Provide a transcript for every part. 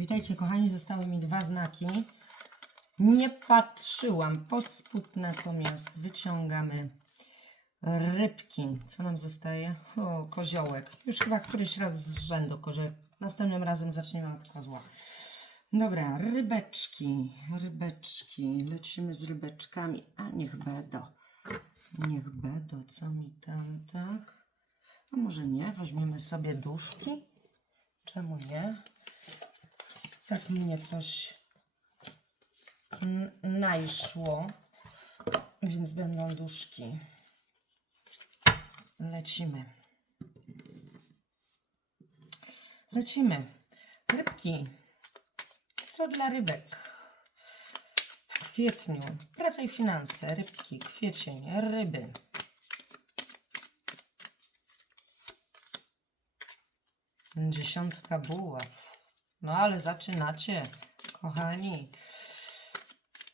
Witajcie kochani, zostały mi dwa znaki. Nie patrzyłam pod spód, natomiast wyciągamy rybki. Co nam zostaje? O, koziołek. Już chyba któryś raz z rzędu koziołek. Następnym razem zaczniemy od kozła. Dobra, rybeczki, rybeczki. Lecimy z rybeczkami. A niech bedo. Niech bedo, co mi tam, tak? A może nie? Weźmiemy sobie duszki. Czemu nie? Tak mnie coś najszło, więc będą duszki. Lecimy. Lecimy. Rybki. Co dla rybek? W kwietniu. Praca i finanse. Rybki. Kwiecień. Ryby. Dziesiątka buław. No ale zaczynacie, kochani.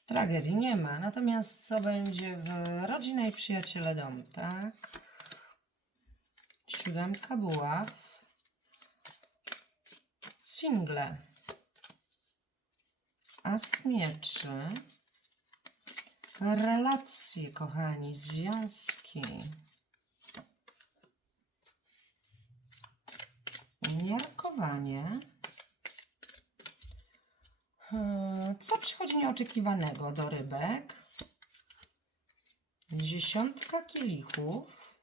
Tragedii nie ma. Natomiast co będzie w rodzina i przyjaciele dom, tak? Siódemka buław. Single. As mieczy. Relacje, kochani, związki. Umiarkowanie. Hmm, Co przychodzi nieoczekiwanego do rybek? Dziesiątka kielichów.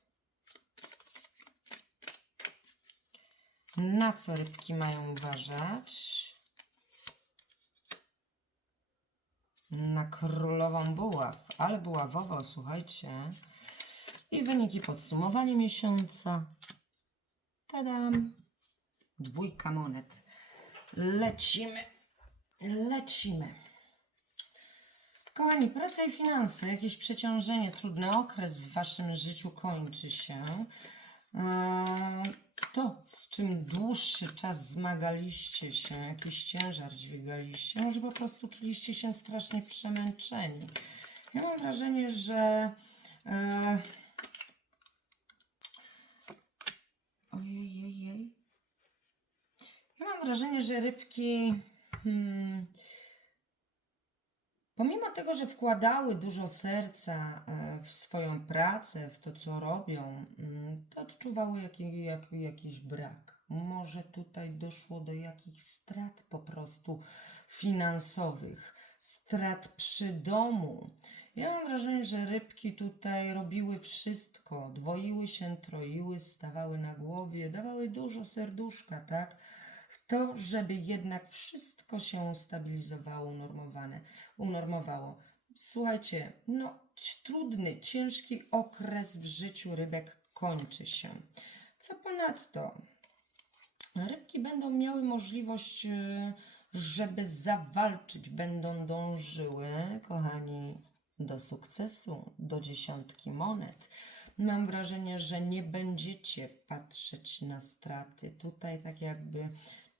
Na co rybki mają uważać? Na królową buław, ale buławowo, słuchajcie. I wyniki podsumowania miesiąca. Tadam. Dwójka monet. Lecimy. Lecimy. Kochani, praca i finanse, jakieś przeciążenie, trudny okres w waszym życiu kończy się. Eee, To, z czym dłuższy czas zmagaliście się, jakiś ciężar dźwigaliście, może po prostu czuliście się strasznie przemęczeni. Ja mam wrażenie, że. E... Ojej, jej, jej. Ja mam wrażenie, że rybki. Hmm, pomimo tego, że wkładały dużo serca e, w swoją pracę, w to, co robią, mm, to odczuwały jaki, jak, jakiś brak. Może tutaj doszło do jakichś strat po prostu finansowych, strat przy domu. Ja mam wrażenie, że rybki tutaj robiły wszystko, dwoiły się, troiły, stawały na głowie, dawały dużo serduszka, tak? To, żeby jednak wszystko się ustabilizowało, unormowane, unormowało. Słuchajcie, no trudny, ciężki okres w życiu rybek kończy się. Co ponadto, rybki będą miały możliwość, y, żeby zawalczyć, będą dążyły, kochani, do sukcesu, do dziesiątki monet. Mam wrażenie, że nie będziecie patrzeć na straty. Tutaj tak jakby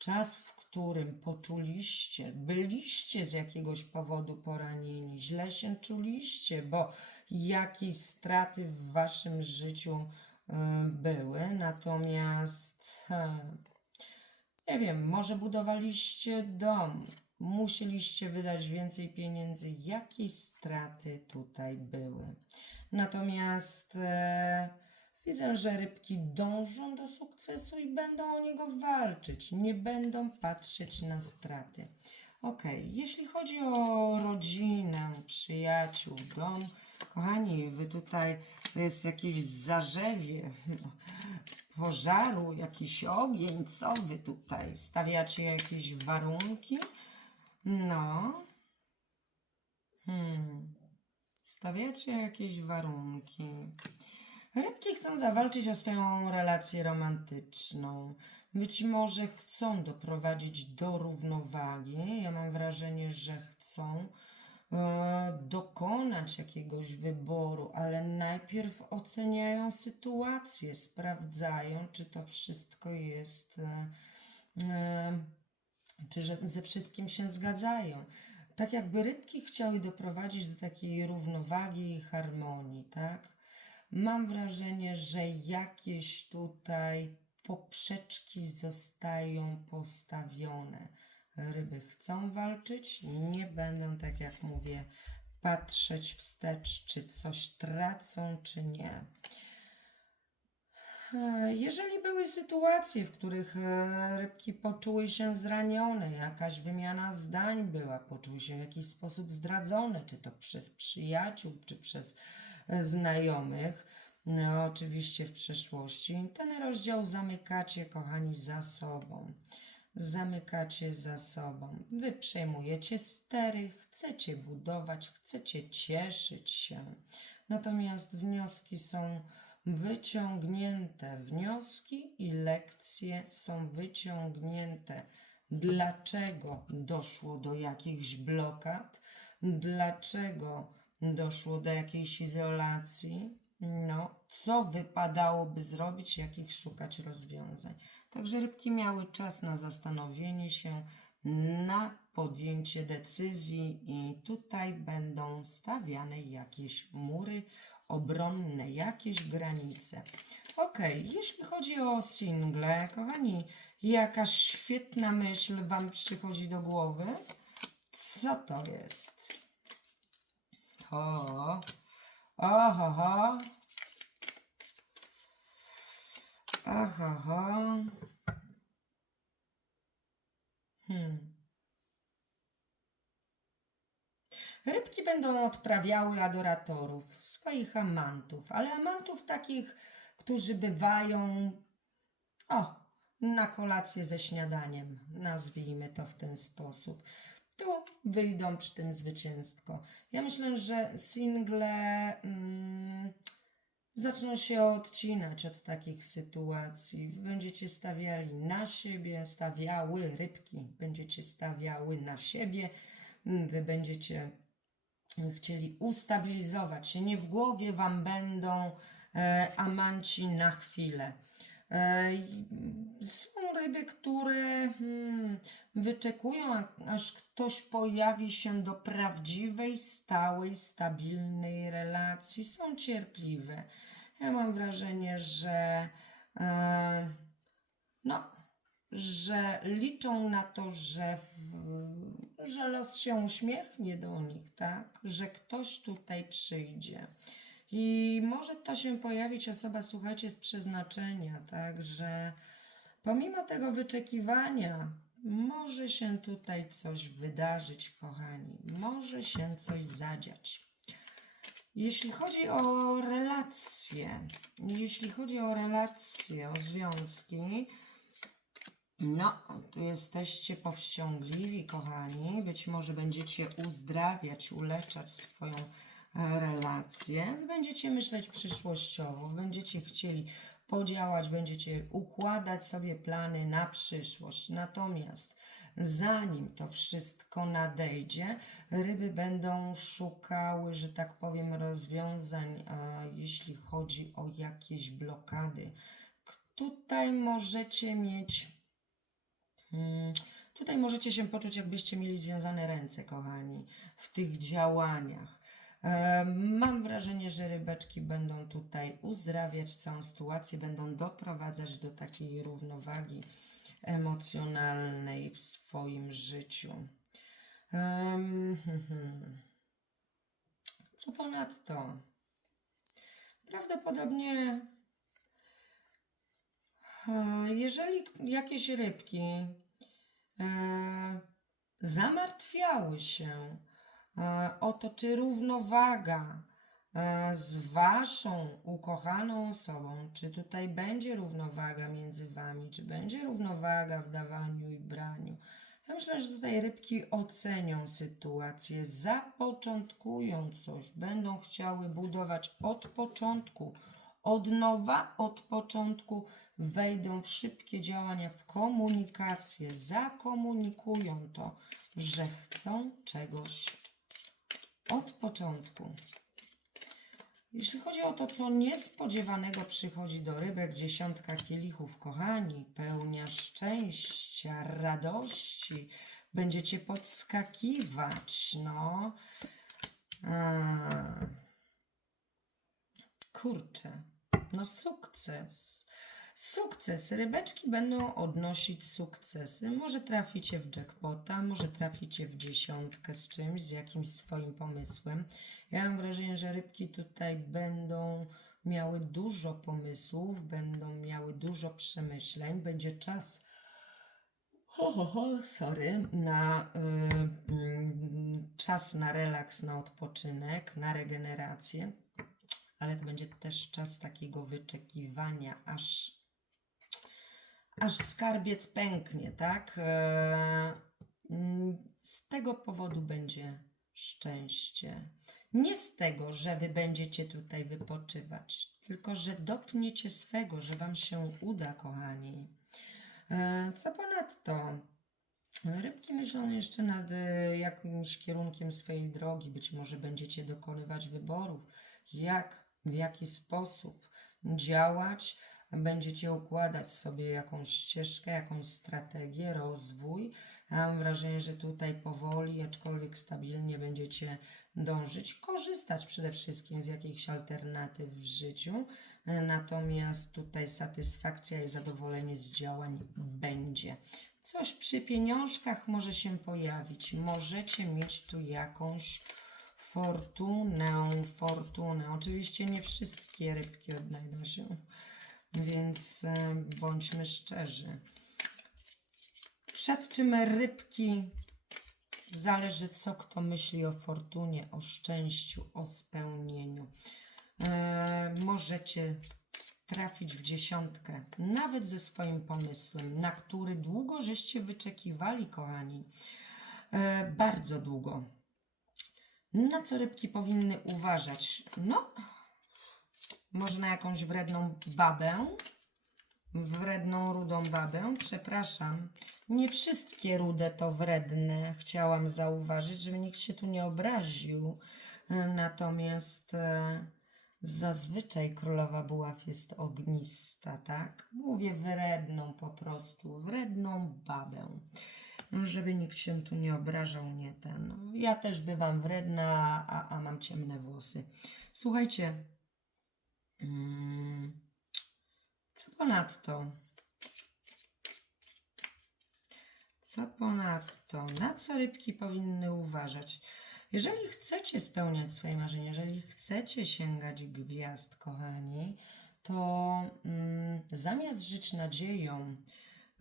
czas, w którym poczuliście, byliście z jakiegoś powodu poranieni, źle się czuliście, bo jakieś straty w waszym życiu y, były, natomiast hmm, nie wiem, może budowaliście dom, musieliście wydać więcej pieniędzy, jakieś straty tutaj były. Natomiast e, widzę, że rybki dążą do sukcesu i będą o niego walczyć, nie będą patrzeć na straty. Ok, jeśli chodzi o rodzinę, przyjaciół, dom, kochani, wy tutaj to jest jakieś zarzewie pożaru, jakiś ogień, co wy tutaj stawiacie jakieś warunki? No. Hmm. Stawiacie jakieś warunki. Rybki chcą zawalczyć o swoją relację romantyczną. Być może chcą doprowadzić do równowagi. Ja mam wrażenie, że chcą e, dokonać jakiegoś wyboru, ale najpierw oceniają sytuację, sprawdzają, czy to wszystko jest. E, e, czy że ze wszystkim się zgadzają. Tak jakby rybki chciały doprowadzić do takiej równowagi i harmonii, tak? Mam wrażenie, że jakieś tutaj poprzeczki zostają postawione, Ryby chcą walczyć, nie będą, tak jak mówię, patrzeć wstecz, czy coś tracą, czy nie. Jeżeli były sytuacje, w których e, rybki poczuły się zranione, jakaś wymiana zdań była, poczuły się w jakiś sposób zdradzone, czy to przez przyjaciół, czy przez znajomych, no, oczywiście w przeszłości, ten rozdział zamykacie, kochani, za sobą. Zamykacie za sobą. Wy przejmujecie stery, chcecie budować, chcecie cieszyć się. Natomiast wnioski są wyciągnięte. Wnioski i lekcje są wyciągnięte. Dlaczego doszło do jakichś blokad? Dlaczego doszło do jakiejś izolacji? No, co wypadałoby zrobić, jakich szukać rozwiązań? Także rybki miały czas na zastanowienie się, na podjęcie decyzji, i tutaj będą stawiane jakieś mury obronne, jakieś granice. Ok, jeśli chodzi o single, kochani, jakaś świetna myśl Wam przychodzi do głowy? Co to jest? Ho. Aha, ha. Hmm. Rybki będą odprawiały adoratorów, swoich amantów, ale amantów takich, którzy bywają o, na kolację ze śniadaniem, nazwijmy to w ten sposób. Tu wyjdą przy tym zwycięsko. Ja myślę, że single mm, zaczną się odcinać od takich sytuacji. Będziecie stawiali na siebie, stawiały rybki, będziecie stawiały na siebie, mm, wy będziecie chcieli ustabilizować się. Nie w głowie wam będą e, amanci na chwilę. E, są ryby, które hmm, wyczekują, aż ktoś pojawi się do prawdziwej, stałej, stabilnej relacji. Są cierpliwe. Ja mam wrażenie, że e, no, że liczą na to, że, że los się uśmiechnie do nich, tak? Że ktoś tutaj przyjdzie. I może to się pojawić osoba, słuchajcie, z przeznaczenia, tak? Że pomimo tego wyczekiwania może się tutaj coś wydarzyć, kochani. Może się coś zadziać. Jeśli chodzi o relacje, jeśli chodzi o relacje, o związki, no, tu jesteście powściągliwi, kochani. Być może będziecie uzdrawiać, uleczać swoją e, relację. Będziecie myśleć przyszłościowo, będziecie chcieli podziałać, będziecie układać sobie plany na przyszłość. Natomiast zanim to wszystko nadejdzie, ryby będą szukały, że tak powiem, rozwiązań, jeśli chodzi o jakieś blokady. Tutaj możecie mieć Mm, Tutaj możecie się poczuć, jakbyście mieli związane ręce, kochani, w tych działaniach. Mam wrażenie, że rybeczki będą tutaj uzdrawiać całą sytuację, będą doprowadzać do takiej równowagi emocjonalnej w swoim życiu. Hmm, hmm. Co ponadto? Prawdopodobnie E, Jeżeli jakieś rybki e, zamartwiały się o to, czy równowaga e, z waszą ukochaną osobą, czy tutaj będzie równowaga między wami, czy będzie równowaga w dawaniu i braniu. Ja myślę, że tutaj rybki ocenią sytuację, zapoczątkują coś, będą chciały budować od początku, od nowa, od początku, wejdą w szybkie działania, w komunikację, zakomunikują to, że chcą czegoś od początku. Jeśli chodzi o to, co niespodziewanego przychodzi do rybek, dziesiątka kielichów, kochani, pełnia szczęścia, radości, będziecie podskakiwać, no. A. Kurczę, no sukces. Sukces. Rybeczki będą odnosić sukcesy. Może traficie w jackpota, może traficie w dziesiątkę z czymś, z jakimś swoim pomysłem. Ja mam wrażenie, że rybki tutaj będą miały dużo pomysłów, będą miały dużo przemyśleń. Będzie czas Ho, ho, ho, sorry, na y, mm, czas na relaks, na odpoczynek, na regenerację, ale to będzie też czas takiego wyczekiwania, aż, aż skarbiec pęknie, tak? E, mm, z tego powodu będzie szczęście. Nie z tego, że wy będziecie tutaj wypoczywać, tylko że dopniecie swego, że wam się uda, kochani. E, Co ponadto? Rybki myślą jeszcze nad e, jakimś kierunkiem swojej drogi. Być może będziecie dokonywać wyborów, jak, w jaki sposób działać. Będziecie układać sobie jakąś ścieżkę, jakąś strategię, rozwój. Ja mam wrażenie, że tutaj powoli, aczkolwiek stabilnie będziecie dążyć, korzystać przede wszystkim z jakichś alternatyw w życiu. Natomiast tutaj satysfakcja i zadowolenie z działań będzie. Coś przy pieniążkach może się pojawić. Możecie mieć tu jakąś fortunę, fortunę. Oczywiście nie wszystkie rybki odnajdą się, więc e, bądźmy szczerzy. Przed czym rybki zależy, co kto myśli o fortunie, o szczęściu, o spełnieniu. E, możecie trafić w dziesiątkę, nawet ze swoim pomysłem, na który długo żeście wyczekiwali, kochani. E, bardzo długo. Na co rybki powinny uważać? No, może na jakąś wredną babę, wredną, rudą babę. Przepraszam, nie wszystkie rude to wredne. Chciałam zauważyć, żeby nikt się tu nie obraził. Natomiast e, zazwyczaj królowa buław jest ognista, tak? Mówię wredną po prostu, wredną babę. Żeby nikt się tu nie obrażał, nie ten. Ja też bywam wredna, a, a mam ciemne włosy. Słuchajcie, co ponadto? Co ponadto? Na co rybki powinny uważać? Jeżeli chcecie spełniać swoje marzenia, jeżeli chcecie sięgać gwiazd, kochani, to mm, zamiast żyć nadzieją,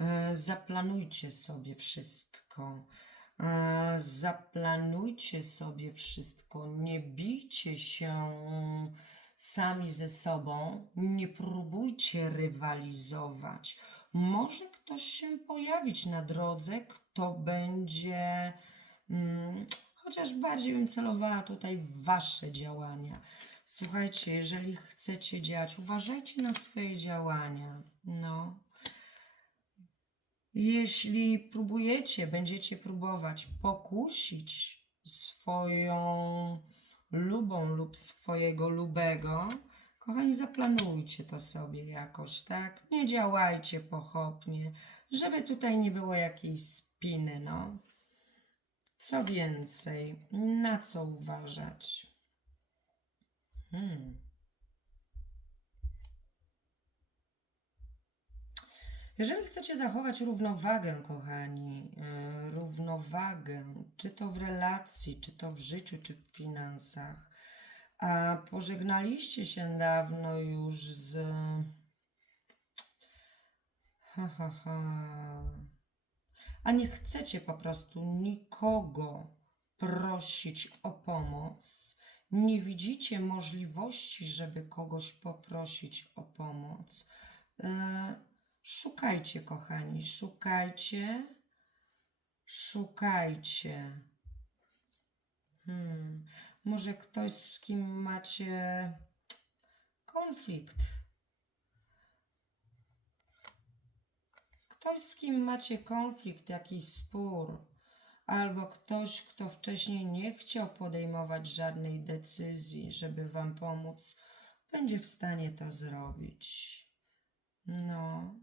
e, zaplanujcie sobie wszystko. E, zaplanujcie sobie wszystko. Nie bijcie się sami ze sobą. Nie próbujcie rywalizować. Może ktoś się pojawić na drodze, kto będzie. Mm, chociaż bardziej bym celowała tutaj w Wasze działania. Słuchajcie, jeżeli chcecie działać, uważajcie na swoje działania. No. Jeśli próbujecie, będziecie próbować pokusić swoją lubą lub swojego lubego, kochani, zaplanujcie to sobie jakoś, tak? Nie działajcie pochopnie, żeby tutaj nie było jakiejś spiny, no. Co więcej, na co uważać? Hmm. Jeżeli chcecie zachować równowagę, kochani, e, równowagę, czy to w relacji, czy to w życiu, czy w finansach, a pożegnaliście się dawno już z. Ha, ha, ha. A nie chcecie po prostu nikogo prosić o pomoc, nie widzicie możliwości, żeby kogoś poprosić o pomoc. E, Szukajcie, kochani, szukajcie, szukajcie. Hmm. Może ktoś, z kim macie konflikt. Ktoś, z kim macie konflikt, jakiś spór, albo ktoś, kto wcześniej nie chciał podejmować żadnej decyzji, żeby Wam pomóc, będzie w stanie to zrobić. No,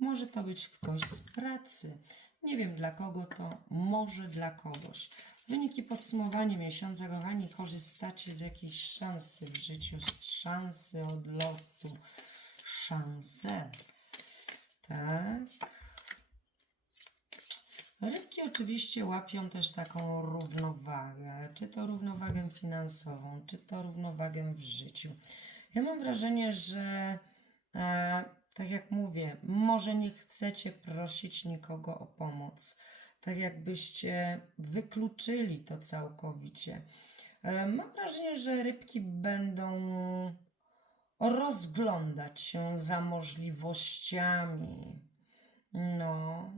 może to być ktoś z pracy. Nie wiem dla kogo to, może dla kogoś. Wyniki podsumowania miesiąca, kochani, korzystacie z jakiejś szansy w życiu, z szansy od losu. Szanse. Tak. Rybki oczywiście łapią też taką równowagę, czy to równowagę finansową, czy to równowagę w życiu. Ja mam wrażenie, że e, tak jak mówię, może nie chcecie prosić nikogo o pomoc, tak jakbyście wykluczyli to całkowicie. E, mam wrażenie, że rybki będą rozglądać się za możliwościami. No,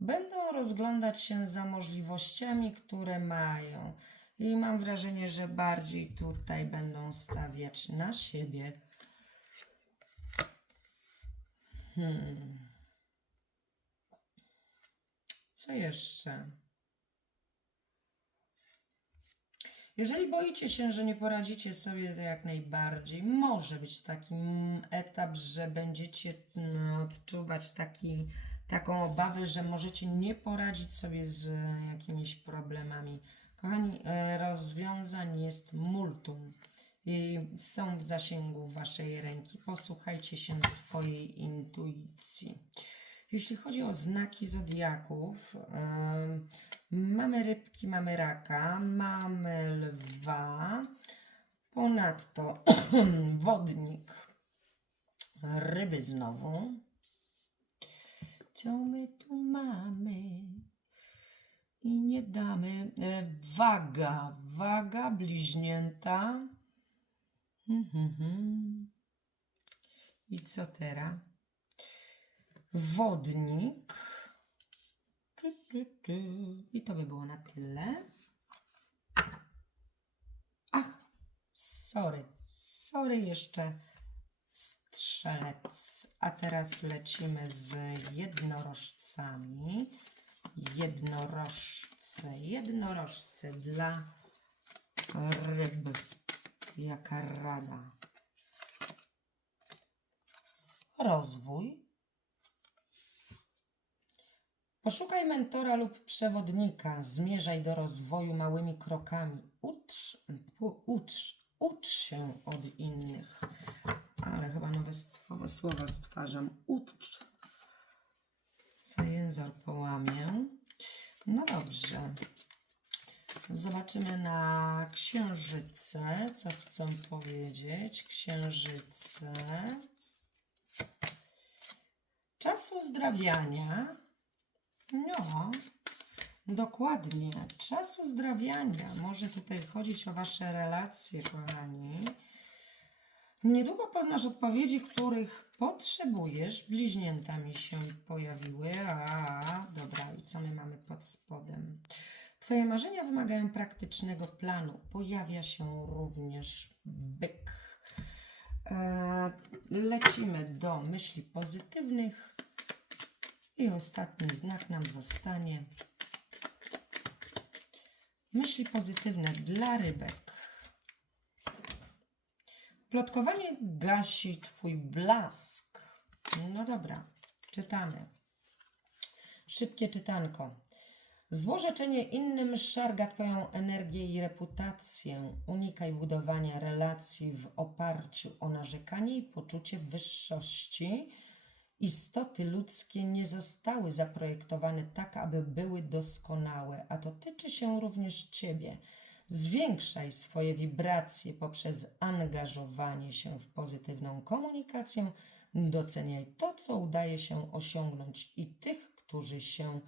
będą rozglądać się za możliwościami, które mają. I mam wrażenie, że bardziej tutaj będą stawiać na siebie. Hmm. Co jeszcze? Jeżeli boicie się, że nie poradzicie sobie, to jak najbardziej może być taki etap, że będziecie mm, odczuwać taki, taką obawę, że możecie nie poradzić sobie z jakimiś problemami. Kochani, e, rozwiązań jest multum są w zasięgu waszej ręki. Posłuchajcie się swojej intuicji. Jeśli chodzi o znaki zodiaków, mamy rybki, mamy raka, mamy lwa, ponadto wodnik, ryby znowu. Co my tu mamy? I nie damy. E, Waga, waga bliźnięta. Mhm. I co teraz? Wodnik. I to by było na tyle. Ach, sorry, sorry jeszcze strzelec. A teraz lecimy z jednorożcami. Jednorożce, jednorożce dla ryb. Jaka rada. Rozwój. Poszukaj mentora lub przewodnika, zmierzaj do rozwoju małymi krokami. Ucz, ucz, ucz się od innych. Ale chyba nowe słowa stwarzam. Ucz. Co język połamię. No dobrze. Zobaczymy na księżyce, co chcą powiedzieć. Księżyce. Czas uzdrawiania. No, dokładnie. Czas uzdrawiania. Może tutaj chodzić o Wasze relacje, kochani. Niedługo poznasz odpowiedzi, których potrzebujesz. Bliźnięta mi się pojawiły. A, dobra, i co my mamy pod spodem? Twoje marzenia wymagają praktycznego planu. Pojawia się również byk. E, lecimy do myśli pozytywnych. I ostatni znak nam zostanie. Myśli pozytywne dla rybek. Plotkowanie gasi twój blask. No dobra, czytamy. Szybkie czytanko. Złorzeczenie innym szarga Twoją energię i reputację. Unikaj budowania relacji w oparciu o narzekanie i poczucie wyższości. Istoty ludzkie nie zostały zaprojektowane tak, aby były doskonałe, a to tyczy się również Ciebie. Zwiększaj swoje wibracje poprzez angażowanie się w pozytywną komunikację. Doceniaj to, co udaje się osiągnąć i tych, którzy się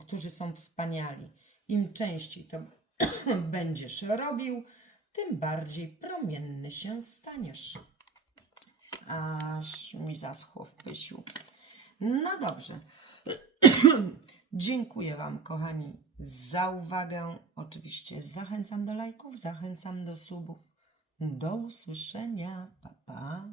którzy są wspaniali. Im częściej to będziesz robił, tym bardziej promienny się staniesz. Aż mi zaschło w pysiu. No dobrze. Dziękuję Wam, kochani, za uwagę. Oczywiście zachęcam do lajków, zachęcam do subów. Do usłyszenia. Pa, pa.